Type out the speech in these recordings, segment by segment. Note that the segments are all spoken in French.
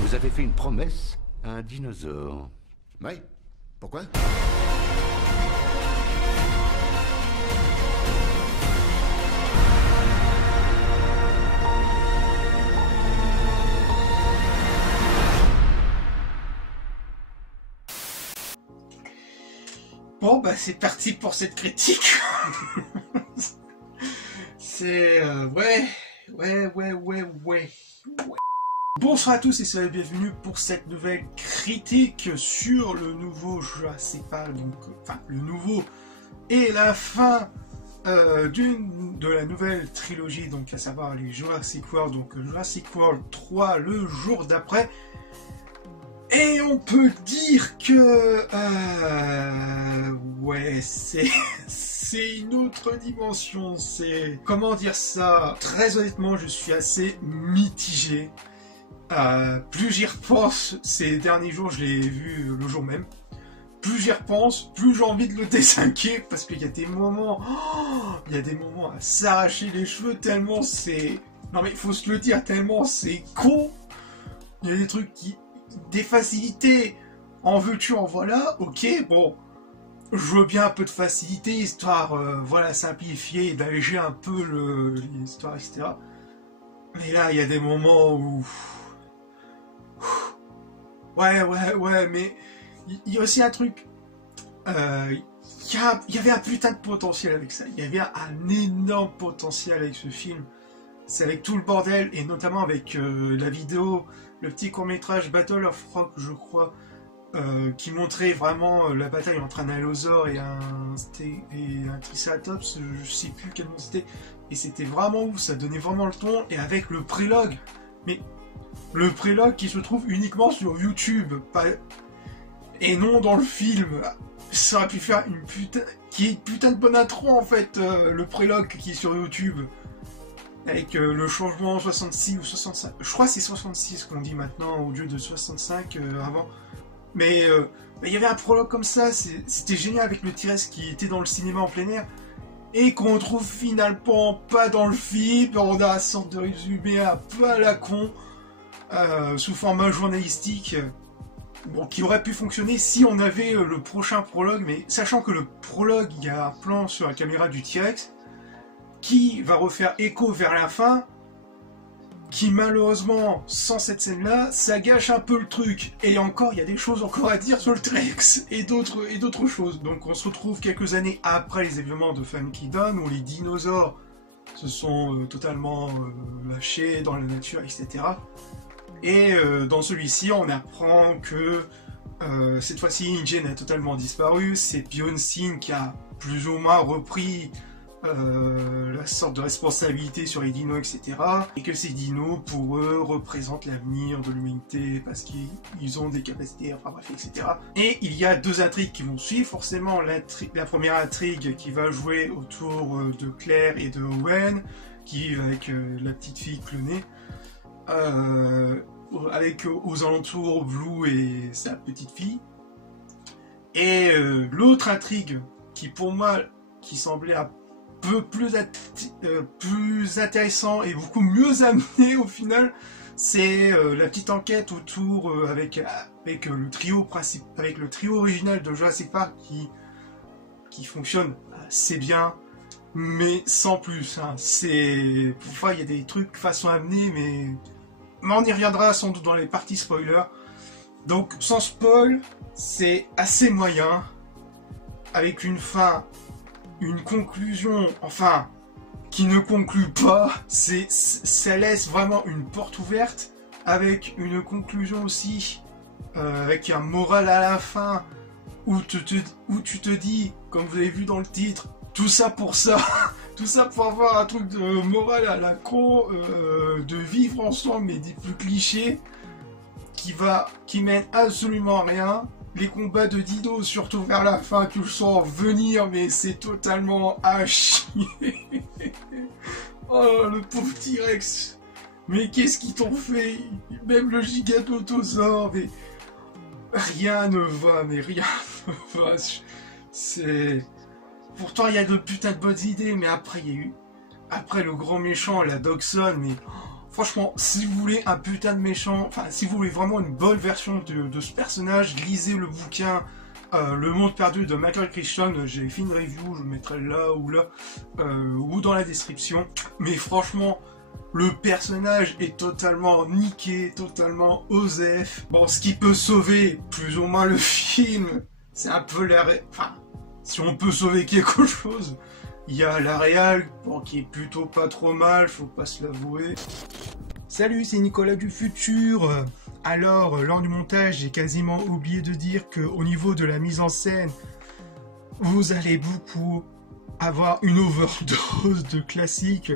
Vous avez fait une promesse à un dinosaure. Oui. Pourquoi? Bon, bah c'est parti pour cette critique. C'est... ouais. Bonsoir à tous et soyez bienvenus pour cette nouvelle critique sur le nouveau Jurassic Park, donc, enfin, le nouveau et la fin de la nouvelle trilogie, donc à savoir les Jurassic World, donc Jurassic World 3 le jour d'après. Et on peut dire que ouais, c'est une autre dimension. C'est, comment dire ça, très honnêtement, je suis assez mitigé. Plus j'y repense, ces derniers jours, je l'ai vu le jour même. Plus j'y repense, plus j'ai envie de le désinquer, parce qu'il y a des moments, il y a des moments à s'arracher les cheveux tellement c'est, non mais il faut se le dire, tellement c'est con. Il y a des trucs des facilités, en veux-tu, en voilà, ok, bon, je veux bien un peu de facilité, histoire, voilà, simplifier et d'alléger un peu l'histoire, etc. Mais là, il y a des moments où... Ouais, mais il y a aussi un truc, il y avait un putain de potentiel avec ça, il y avait un énorme potentiel avec ce film. C'est avec tout le bordel, et notamment avec la vidéo, le petit court-métrage Battle of Rock, je crois, qui montrait vraiment la bataille entre un allosaure et un triceratops, je sais plus quel nom c'était, et c'était vraiment ouf, ça donnait vraiment le ton, et avec le prélogue, mais le prélogue qui se trouve uniquement sur YouTube, et non dans le film. Ça aurait pu faire une putain de bonne intro en fait, le prélogue qui est sur YouTube. Avec le changement 66 ou 65, je crois que c'est 66 qu'on dit maintenant au lieu de 65 avant. Mais il y avait un prologue comme ça, c'était génial avec le T-Rex qui était dans le cinéma en plein air et qu'on trouve finalement pas dans le film. On a une sorte de résumé un peu à la con sous format journalistique, bon, qui aurait pu fonctionner si on avait le prochain prologue, mais sachant que le prologue, il y a un plan sur la caméra du T-Rex qui va refaire écho vers la fin, qui malheureusement, sans cette scène-là, ça gâche un peu le truc. Et encore, il y a des choses encore à dire sur le T-Rex et d'autres choses. Donc on se retrouve quelques années après les événements de Funky Dawn, où les dinosaures se sont totalement lâchés dans la nature, etc. Et dans celui-ci, on apprend que cette fois-ci, InGen a totalement disparu. C'est Bjorn qui a plus ou moins repris la sorte de responsabilité sur les dinos, etc. Et que ces dinos, pour eux, représentent l'avenir de l'humanité parce qu'ils ont des capacités, enfin bref, etc. Et il y a deux intrigues qui vont suivre. Forcément, la première intrigue qui va jouer autour de Claire et de Owen, qui vivent avec la petite fille clonée. Avec aux alentours Blue et sa petite fille. Et l'autre intrigue qui pour moi qui semblait un peu plus intéressant et beaucoup mieux amené au final, c'est la petite enquête autour avec le trio principal, avec le trio original de Jurassic Park qui fonctionne assez bien, mais sans plus, hein. C'est parfois il y a des trucs façon amener, mais on y reviendra sans doute dans les parties spoilers. Donc sans spoil, c'est assez moyen, avec une fin, une conclusion, enfin, qui ne conclut pas. Ça laisse vraiment une porte ouverte, avec une conclusion aussi, avec un moral à la fin, où tu te dis, comme vous avez vu dans le titre, tout ça pour ça. Tout ça pour avoir un truc de morale à la con, de vivre ensemble, mais des plus clichés, qui mène absolument à rien. Les combats de Dido, surtout vers la fin, tu le sens venir, mais c'est totalement à chier. Oh, le pauvre T-Rex. Mais qu'est-ce qu'ils t'ont fait? Même le Gigantothosaure, mais rien ne va, mais rien ne va. C'est... Pourtant, il y a de putain de bonnes idées, mais après, il y a eu... Après le grand méchant, la Dogson, mais... franchement, si vous voulez un putain de méchant, enfin, si vous voulez vraiment une bonne version de ce personnage, lisez le bouquin Le Monde Perdu de Michael Crichton. J'ai fait une review, je le mettrai là, ou dans la description. Mais franchement, le personnage est totalement niqué, totalement osef. Bon, ce qui peut sauver plus ou moins le film, c'est un peu enfin, si on peut sauver quelque chose, il y a la réal, bon, qui est plutôt pas trop mal, faut pas se l'avouer. Salut, c'est Nicolas du futur. Alors, lors du montage, j'ai quasiment oublié de dire qu'au niveau de la mise en scène, vous allez beaucoup avoir une overdose de classiques,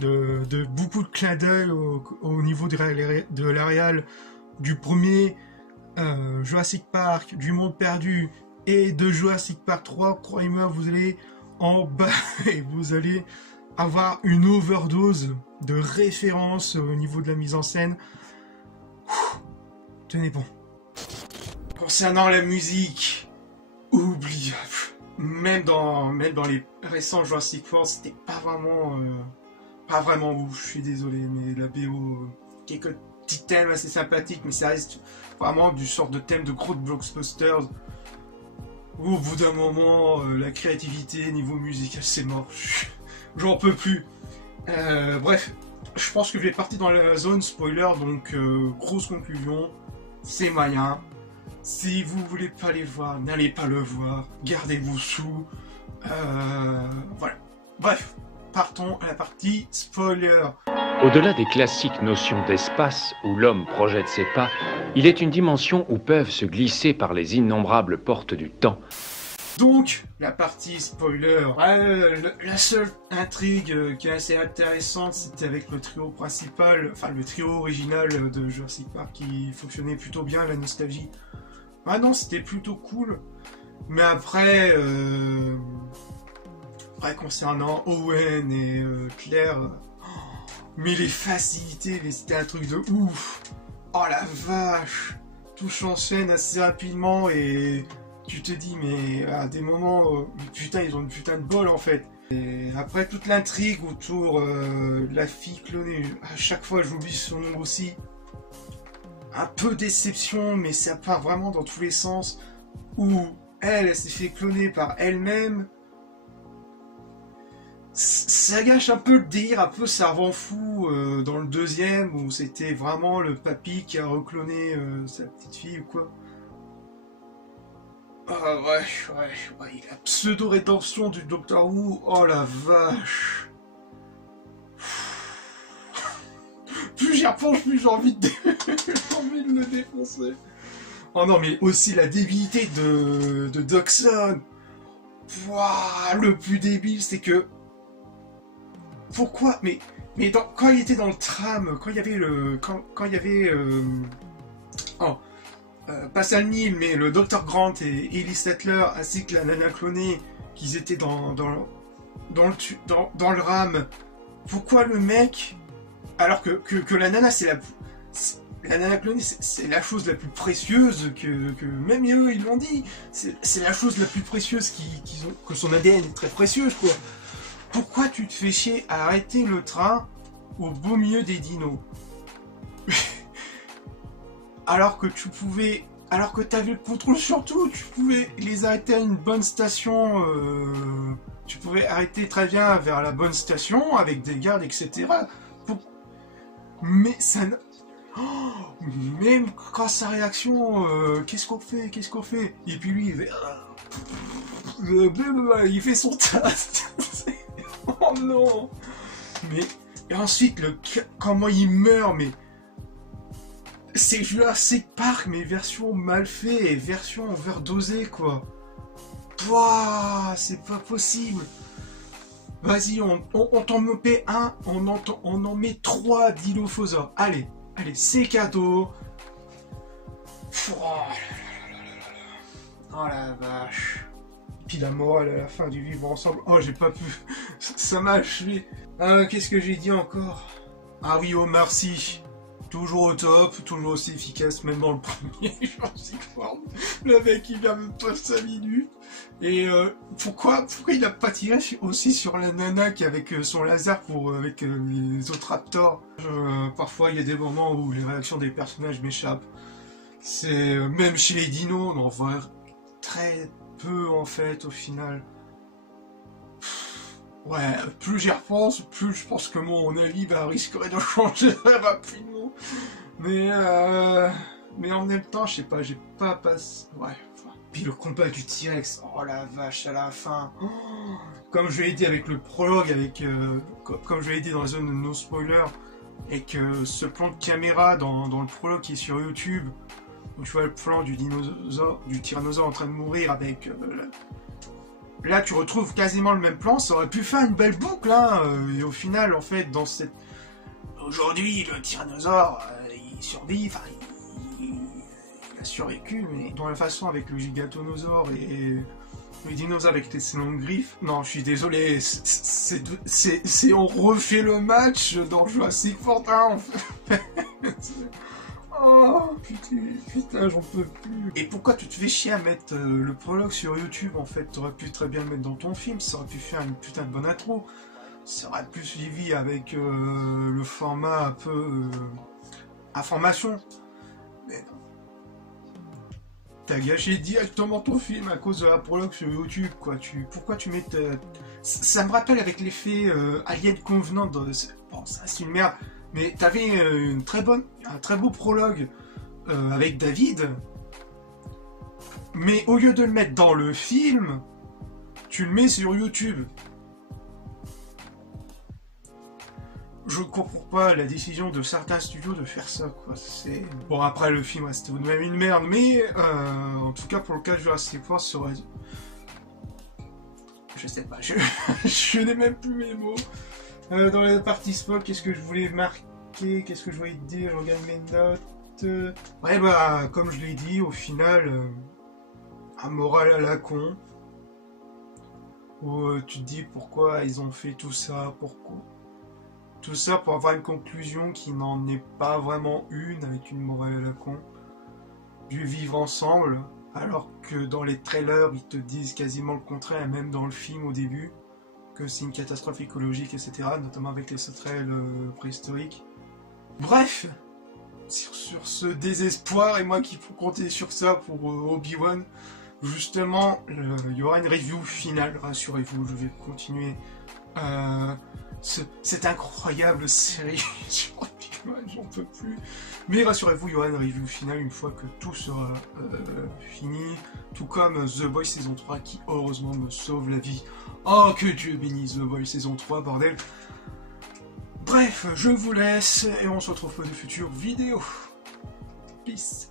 de beaucoup de clins d'œil au niveau de la réal du premier Jurassic Park, du Monde Perdu et de Jurassic Park 3. Croyez-moi, vous allez en bas et vous allez avoir une overdose de références au niveau de la mise en scène. Tenez bon. Concernant la musique, oubliable. Même dans les récents Jurassic World, c'était pas vraiment ouf, je suis désolé, mais la BO, quelques petits thèmes assez sympathiques, mais ça reste vraiment du sort de thème de gros blockbusters, où au bout d'un moment, la créativité niveau musical, c'est mort. J'en peux plus. Bref, je pense que je vais partir dans la zone spoiler, donc grosse conclusion, c'est moyen. Si vous voulez pas les voir, n'allez pas le voir, gardez-vous sous. Voilà. Bref, partons à la partie spoiler. Au-delà des classiques notions d'espace où l'homme projette ses pas, il est une dimension où peuvent se glisser par les innombrables portes du temps. Donc, la partie spoiler. La seule intrigue qui est assez intéressante, c'était avec le trio principal, enfin le trio original de Jurassic Park qui fonctionnait plutôt bien, la nostalgie. Ah non, c'était plutôt cool. Mais après, concernant Owen et Claire, mais les facilités, mais c'était un truc de ouf. Oh la vache, tout s'enchaîne assez rapidement et tu te dis, mais à des moments, putain, ils ont une putain de bol en fait. Et après toute l'intrigue autour de la fille clonée, à chaque fois j'oublie son nom aussi. Un peu déception, mais ça part vraiment dans tous les sens, où elle s'est fait cloner par elle-même. Ça gâche un peu le délire, un peu ça rend fou dans le deuxième, où c'était vraiment le papy qui a recloné sa petite fille ou quoi. Ah ouais, la pseudo-rédemption du Docteur Who, oh la vache. Plus j'y repense, plus j'ai envie de le défoncer. Oh non, mais aussi la débilité de Dodgson. Ouah, le plus débile, c'est que... Pourquoi? Mais quand il était dans le tram, quand il y avait pas Sam Neill, mais le Dr Grant et Ellie Sattler, ainsi que la nana clonée, qu'ils étaient dans le ram. Pourquoi le mec, alors que la nana, la nana clonée, c'est la chose la plus précieuse que même eux ils l'ont dit, c'est la chose la plus précieuse qu'ils ont, que son ADN est très précieux quoi. Pourquoi tu te fais chier à arrêter le train au beau milieu des dinos? Alors que t'avais le contrôle sur tout, tu pouvais les arrêter à une bonne station, tu pouvais arrêter très bien vers la bonne station, avec des gardes, etc. Mais ça... même quand sa réaction, qu'est-ce qu'on fait? Et puis lui, il fait son taste. Oh non. Mais... Et ensuite, comment il meurt, mais... C'est Jurassic Park, mais version mal fait et version overdosée, quoi. Pouah, c'est pas possible. Vas-y, on t'en met un, on en met 3 Dilophosaures. Allez, c'est cadeau. Oh la vache. Puis la morale à la fin du vivre ensemble. Oh, j'ai pas pu. Ça m'a achevé. Qu'est-ce que j'ai dit encore? Ah oui, Omar Sy. Toujours au top, toujours aussi efficace, même dans le premier Jurassic World. Le mec, il vient même pas 5 minutes. Et pourquoi il a pas tiré aussi sur la nana qui avec son laser avec les autres raptors. Parfois, il y a des moments où les réactions des personnages m'échappent. C'est même chez les dinos, on en voit très peu en fait au final. Ouais, plus j'y repense, plus je pense que mon avis risquerait de changer rapidement. Mais en même temps, je sais pas, j'ai pas passé... Ouais, puis le combat du T-Rex, oh la vache, à la fin. Oh, comme je l'ai dit avec le prologue, comme je l'ai dit dans la zone no spoiler, avec ce plan de caméra dans le prologue qui est sur YouTube, où tu vois le plan du tyrannosaure en train de mourir avec... Là, tu retrouves quasiment le même plan, ça aurait pu faire une belle boucle, hein. Et au final, en fait, dans cette... Aujourd'hui, le tyrannosaure, il survit, enfin, il a survécu, mais dans la façon avec le gigatonosaure et le dinosaure avec ses longues griffes... Non, je suis désolé, on refait le match dans Jurassic World 1, en fait. Oh putain, j'en peux plus. Et pourquoi tu te fais chier à mettre le prologue sur YouTube en fait? T'aurais pu très bien le mettre dans ton film, ça aurait pu faire une putain de bonne intro. Ça aurait pu suivi avec le format un peu information. Mais non. T'as gâché directement ton film à cause de la prologue sur YouTube, quoi. Pourquoi tu mets... Ça me rappelle avec l'effet Alien Covenant. Bon, ça c'est une merde. Mais t'avais un très beau prologue avec David, mais au lieu de le mettre dans le film, tu le mets sur YouTube. Je comprends pas la décision de certains studios de faire ça, quoi. Bon, après le film, c'était même une merde, mais en tout cas pour le cas de Jurassic World, ça aurait... Je sais pas, je n'ai même plus mes mots. Dans la partie spoil, qu'est-ce que je voulais marquer? Qu'est-ce que je voulais dire? Je regarde mes notes. Ouais, bah, comme je l'ai dit, au final, un moral à la con. Où tu te dis pourquoi ils ont fait tout ça, pourquoi. Tout ça pour avoir une conclusion qui n'en est pas vraiment une, avec une morale à la con. Du vivre ensemble, alors que dans les trailers, ils te disent quasiment le contraire, et même dans le film au début. Que c'est une catastrophe écologique, etc., notamment avec les sauterelles préhistoriques. Bref, sur ce désespoir, et moi qui peux compter sur ça pour Obi-Wan, justement, il y aura une review finale, rassurez-vous, je vais continuer cette incroyable série sur Obi-Wan, j'en peux plus. Mais rassurez-vous, il y aura une review finale une fois que tout sera fini, tout comme The Boys saison 3 qui heureusement me sauve la vie. Oh, que Dieu bénisse The Boys saison 3, bordel. Bref, je vous laisse et on se retrouve pour de futures vidéos. Peace.